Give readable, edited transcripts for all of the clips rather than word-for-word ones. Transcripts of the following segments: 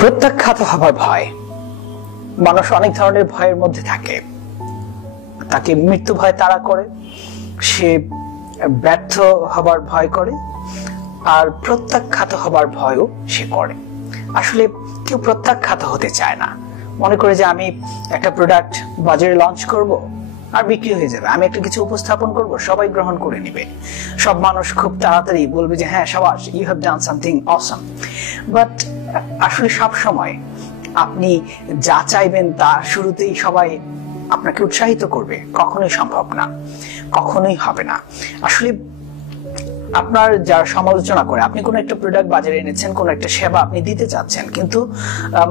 প্রত্যাখ্যাত হবার ভয়। মানুষ অনেক ধরনের ভয়ের মধ্যে থাকে। তাকে মৃত্যু ভয় তাড়া করে, সে ব্যর্থ হবার ভয় করে, আর প্রত্যাখ্যাত হবার ভয়ও সে করে। আসলে কেউ প্রত্যাখ্যাত হতে চায় না। মনে করে যে আমি একটা প্রোডাক্ট বাজারে লঞ্চ করব আর বিক্রি হয়ে যাবে, আমি একটা কিছু উপস্থাপন করব, সবাই গ্রহণ করে নিবে, সব মানুষ খুব তাড়াতাড়ি বলবে যে হ্যাঁ সাবাস, you have done something awesome. But আসলে সব সময় আপনি যা চাইবেন তা শুরুতেই সবাই আপনাকে উৎসাহিত করবে কখনোই সম্ভব না, কখনোই হবে না। আসলে আপনার যারা সমালোচনা করে, আপনি কোনো একটা প্রোডাক্ট বাজারে এনেছেন, কোনো একটা সেবা আপনি দিতে চাচ্ছেন, কিন্তু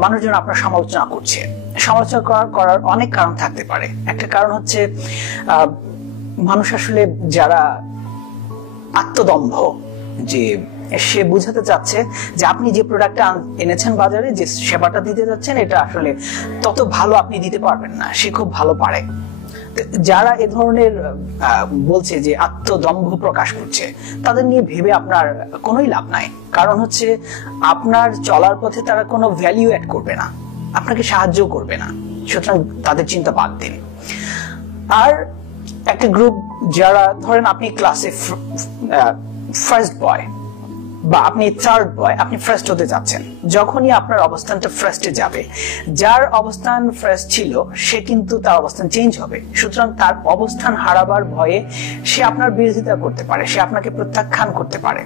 মানুষজন আপনার সমালোচনা করছে। সমালোচনা করার অনেক কারণ থাকতে পারে। একটা কারণ হচ্ছে মানুষ আসলে যারা আত্মদম্ভ, যে সে বুঝাতে চাচ্ছে যে আপনি যে প্রোডাক্টটা এনেছেন বাজারে, যে সেবাটা দিতে যাচ্ছেন, এটা আসলে তত ভালো আপনি দিতে পারবেন না, সে খুব ভালো পারে। যারা এ ধরনের বলছে যে আত্মদম্ভ প্রকাশ করছে, তাদের নিয়ে ভেবে আপনার কোনোই লাভ নাই। কারণ হচ্ছে আপনার চলার পথে তারা কোনো ভ্যালিউ অ্যাড করবে না, আপনাকে সাহায্য করবে না। সুতরাং তাদের চিন্তা বাদ দিন। আর একটা গ্রুপ যারা, ধরেন আপনি ক্লাসে ফার্স্ট বয় বা আপনি থার্ড বয়, আপনি ফার্স্ট হতে যাচ্ছেন। যখনই আপনার অবস্থানটা ফার্স্টে যাবে, যার অবস্থান ফার্স্ট ছিল সে কিন্তু তার অবস্থান চেঞ্জ হবে। সুতরাং তার অবস্থান হারাবার ভয়ে সে আপনার বিরোধিতা করতে পারে, সে আপনাকে প্রত্যাখ্যান করতে পারে।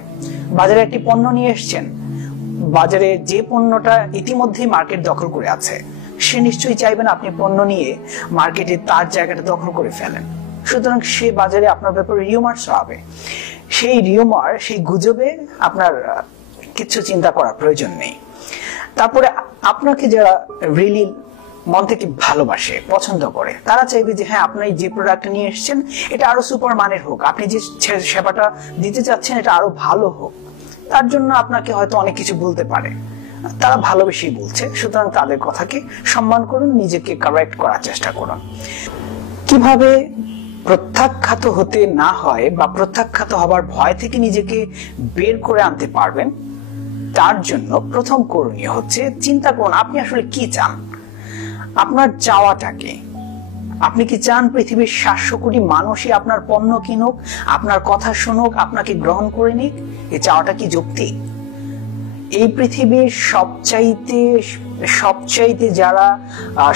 বাজারে একটি পণ্য নিয়ে এসেছেন, বাজারে যে পণ্যটা ইতিমধ্যেই মার্কেট দখল করে আছে, সে নিশ্চয়ই চাইবেন আপনি পণ্য নিয়ে মার্কেটে তার জায়গাটা দখল করে ফেলেন। সুতরাং সে বাজারে আপনার ব্যাপারে রিউমার ছড়াবে। সেই রিউমার, সেই গুজবে আপনার কিছু চিন্তা করার প্রয়োজন নেই। তারপরে আপনাকে যারা রিয়েলি মন থেকে ভালোবাসে, পছন্দ করে, তারা চাইবে যে হ্যাঁ আপনি যে প্রোডাক্ট নিয়ে এসেছেন এটা আরো সুপার মানের হোক, আপনি যে সেবাটা দিতে চাচ্ছেন এটা আরো ভালো হোক। তার জন্য আপনাকে হয়তো অনেক কিছু বলতে পারে, তারা ভালোবেসেই বলছে। সুতরাং তাদের কথাকে সম্মান করুন, নিজেকে কারেক্ট করার চেষ্টা করুন। কিভাবে প্রত্যাখ্যাত হতে না হয় বা প্রত্যাখ্যাত হবার ভয় থেকে নিজেকে বের করে আনতে পারবেন, তার জন্য প্রথম করণীয় হচ্ছে চিন্তা করুন আপনি আসলে কি চান, আপনার চাওয়াটা কি। আপনি কি চান পৃথিবীর 700 কোটি মানুষই আপনার পণ্য কিনুক, আপনার কথা শুনুক, আপনাকে গ্রহণ করে নিক? এই চাওয়াটা কি যৌক্তিক? এই পৃথিবীর সবচাইতে যারা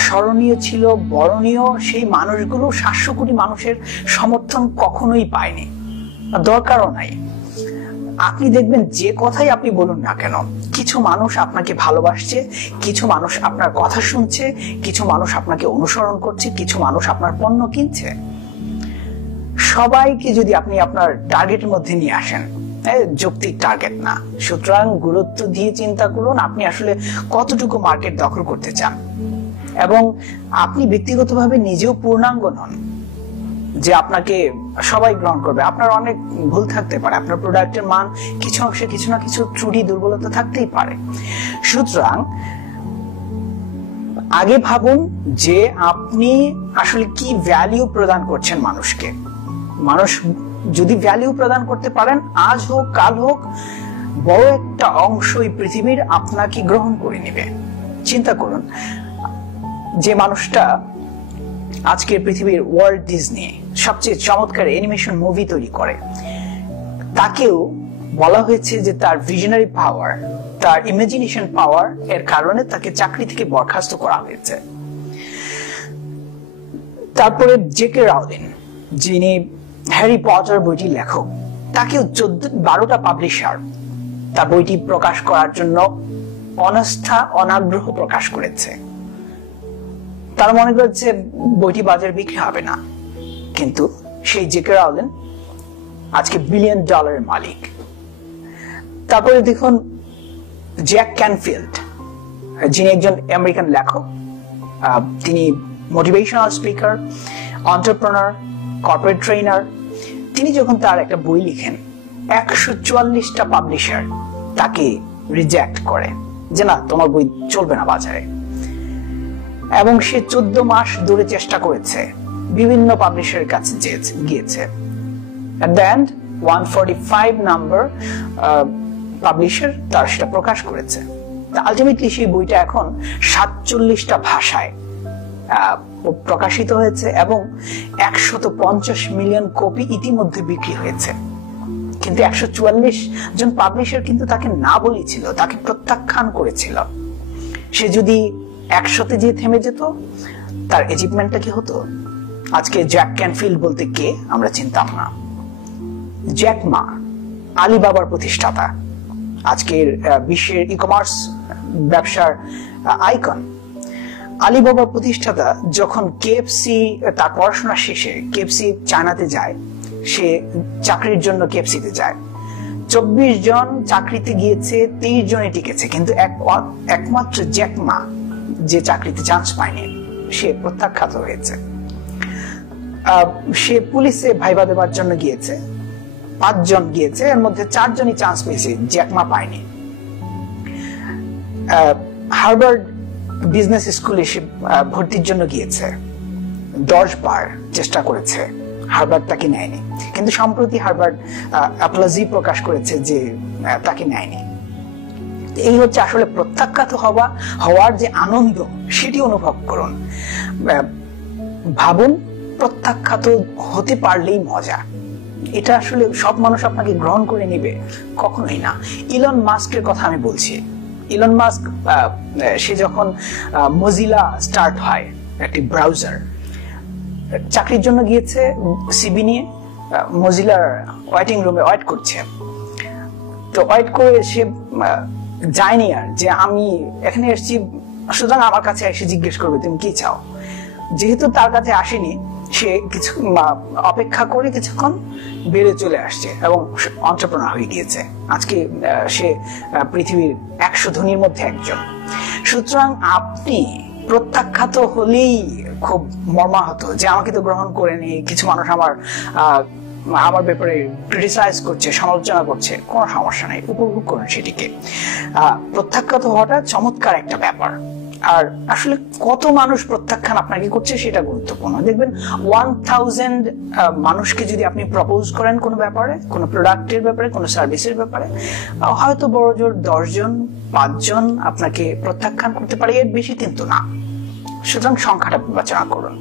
স্মরণীয় ছিল, বরণীয়, সেই মানুষগুলো 700 কোটি মানুষের সমর্থন কখনোই পায়নি, দরকারও নাই। আপনি দেখবেন যে কথাই আপনি বলুন না কেন, কিছু মানুষ আপনাকে ভালোবাসছে, কিছু মানুষ আপনার কথা শুনছে, কিছু মানুষ আপনাকে অনুসরণ করছে, কিছু মানুষ আপনার পণ্য কিনছে। সবাইকে যদি আপনি আপনার টার্গেটের মধ্যে নিয়ে আসেন, যৌক্তিক টার্গেট না। সুতরাং গুরুত্ব দিয়ে চিন্তা করুন আপনি আসলে কতটুকু মার্কেট দখল করতে চান, এবং আপনি ব্যক্তিগতভাবে নিজেও পূর্ণাঙ্গ নন যে আপনাকে সবাই গ্রহণ করবে। আপনার অনেক ভুল থাকতে পারে, আপনার প্রোডাক্টের মান কিছু অংশে কিছু না কিছু ত্রুটি, দুর্বলতা থাকতেই পারে। সুতরাং আগে ভাবুন যে আপনি আসলে কি ভ্যালু প্রদান করছেন মানুষকে। মানুষ যদি ভ্যালু প্রদান করতে পারেন, আজ হোক কাল হোক, বড় একটা অংশ এই পৃথিবীর আপনাকে গ্রহণ করে নেবে। চিন্তা করুন, যে মানুষটা আজকের পৃথিবীর ওয়ার্ল্ড ডিজনি সবচেয়ে চমৎকার অ্যানিমেশন মুভি তৈরি করে, তাকেও বলা হয়েছে যে তার ভিশনারি পাওয়ার, তার ইমাজিনেশন পাওয়ার এর কারণে তাকে চাকরি থেকে বরখাস্ত করা হয়েছে। তারপরে জেকে রাউলিং, যিনি হ্যারি পটার বইটির লেখক, তাকেও 12টা পাবলিশার তার বইটি প্রকাশ করার জন্য অনাস্থা, অনাগ্রহ প্রকাশ করেছে। তারা মনে করছে বইটি বাজারে বিক্রি হবে না, কিন্তু সেই জেকে রাউলিং আজকে $1 বিলিয়ন মালিক। তারপরে দেখুন জ্যাক ক্যানফিল্ড, যিনি একজন আমেরিকান লেখক, তিনি motivational speaker, entrepreneur, corporate trainer. তিনি যখন তার একটা বই লিখেন, 144টা পাবলিশার তাকে রিজেক্ট করে যে না, তোমার বই চলবে না বাজারে। এবং সে 14 মাস ধরে চেষ্টা করেছে, বিভিন্ন পাবলিশারের কাছে গিয়েছে। At the end, 145 number publisher তারা সেটা প্রকাশ করেছে। আলটিমেটলি সেই বইটা এখন 47টা ভাষায় প্রকাশিত হয়েছে এবং 150 মিলিয়ন কপি ইতিমধ্যে বিক্রি হয়েছে। কিন্তু 144 জন পাবলিশার কিন্তু তাকে না বলেছিল, তাকে প্রত্যাখ্যান করেছিল। সে যদি 100তে যেয়ে থেমে যেত, তার অ্যাচিভমেন্টটা কি হতো? আজকে জ্যাক ক্যানফিল্ড বলতে কে আমরা চিনতাম না। জ্যাক মা আলিবাবার প্রতিষ্ঠাতা, আজকের বিশ্বের ই কমার্স ব্যবসার আইকন। আলিবাবার প্রতিষ্ঠাতা যখন কেএফসি তার পড়াশোনা শেষে কেএফসি চায়নাতে যায়, সে চাকরির জন্য কেএফসিতে যায়। 24 জন চাকরিতে গিয়েছে, 23 জনই টিকেছে, কিন্তু একমাত্র জ্যাক মা যে চাকরিতে চান্স পায়নি, সে প্রত্যাখ্যাত হয়েছে। সে পুলিশে ভাইবা দেওয়ার জন্য গিয়েছে, 5 জন গিয়েছে, এর মধ্যে 4 জনই চান্স পেয়েছে, জ্যাক মা পায়নি। হার্ভার্ড বিজনেস স্কুলে সে ভর্তির জন্য গিয়েছে, 10 বার চেষ্টা করেছে, হার্ভার্ড তাকে নেয়নি। কিন্তু সম্প্রতি হার্ভার্ড অ্যাপোলজি প্রকাশ করেছে যে তাকে নেয়নি। এই হচ্ছে আসলে প্রত্যাখ্যাত হওয়ার যে আনন্দ, সেটি অনুভব করুন। ভাবুন, প্রত্যাখ্যাত হতে পারলেই মজা। এটা আসলে সব মানুষ আপনাকে গ্রহণ করে নিবে? কখনোই না। ইলন মাস্কের কথা আমি বলছি। ইলন মাস্ক সে যখন মজিলা স্টার্ট হয়, একটি ব্রাউজার, চাকরির জন্য গিয়েছে সিবি নিয়ে, মজিলার ওয়েটিং রুমে ওয়েট করছে। তো ওয়েট করে সে যায়নি আর যে আমি এখানে এসেছি, সুতরাং আমার কাছে এসে জিজ্ঞেস করবে তুমি কি চাও। যেহেতু তার কাছে আসেনি, সে কিছু অপেক্ষা করে কিছুক্ষণ বেরিয়ে চলে আসছে এবং এন্টারপ্রেনার হয়ে গিয়েছে। আজকে সে পৃথিবীর 100 ধনীর মধ্যে একজন। সুতরাং আপনি প্রত্যাখ্যাত হলেই খুব মর্মাহত যে আমাকে তো গ্রহণ করেনি, কিছু মানুষ আমার ব্যাপারে ক্রিটিসাইজ করছে, সমালোচনা করছে। কোনো সমস্যা নেই, উপভোগ করুন সেটিকে। প্রত্যাখ্যাত হওয়াটা চমৎকার একটা ব্যাপার। আর আসলে কত মানুষ প্রত্যাখ্যান আপনাকে করছে সেটা গুরুত্বপূর্ণ। দেখবেন 1000 মানুষকে যদি আপনি প্রপোজ করেন কোনো ব্যাপারে, কোনো প্রোডাক্টের ব্যাপারে, কোনো সার্ভিসের ব্যাপারে, হয়তো বড় জোর 10 জন 5 জন আপনাকে প্রত্যাখ্যান করতে পারে, এর বেশি কিন্তু না। সুতরাং সংখ্যাটা বিবেচনা করুন।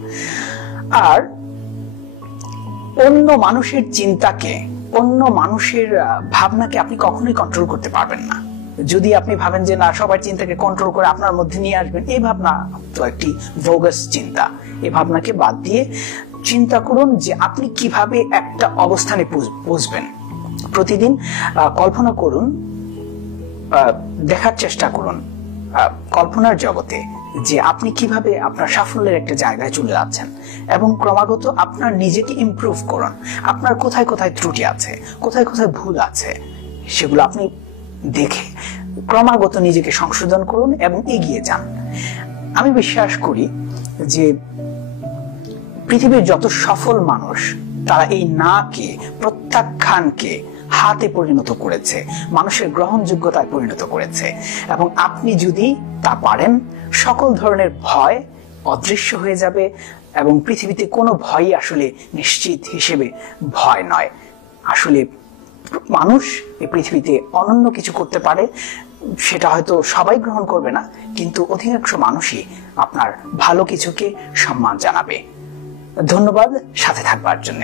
আর অন্য মানুষের চিন্তাকে, অন্য মানুষের ভাবনাকে আপনি কখনোই কন্ট্রোল করতে পারবেন না। যদি আপনি ভাবেন যে না, সবার চিন্তাকে কন্ট্রোল করে আপনার মধ্যে নিয়ে আসবেন, এই ভাবনা তো একটি ভোগাস চিন্তা। এই ভাবনাকে বাদ দিয়ে চিন্তা করুন যে আপনি কিভাবে একটা অবস্থানে পৌঁছবেন। প্রতিদিন কল্পনা করুন, দেখার চেষ্টা করুন কল্পনার জগতে যে আপনি কিভাবে আপনার সাফল্যের একটা জায়গায় চলে যাচ্ছেন, এবং ক্রমাগত আপনার নিজেকে ইমপ্রুভ করুন। আপনার কোথায় কোথায় ত্রুটি আছে, কোথায় কোথায় ভুল আছে, সেগুলো আপনি দেখে ক্রমাগত নিজেকে সংশোধন করুন এবং এগিয়ে যান। আমি বিশ্বাস করি যে পৃথিবীর যত সফল মানুষ, তারা এই নাকে, প্রত্যাখ্যানকে হাতে পরিণত করেছে, মানুষের গ্রহণযোগ্যতায় পরিণত করেছে। এবং আপনি যদি তা পারেন, সকল ধরনের ভয় অদৃশ্য হয়ে যাবে এবং পৃথিবীতে কোনো ভয়ই আসলে নিশ্চিত হিসেবে ভয় নয়। আসলে মানুষ এই পৃথিবীতে অনন্য কিছু করতে পারে, সেটা হয়তো সবাই গ্রহণ করবে না, কিন্তু অধিকাংশ মানুষই আপনার ভালো কিছুকে সম্মান জানাবে। ধন্যবাদ সাথে থাকবার জন্য।